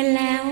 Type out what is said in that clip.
ยนแล้ว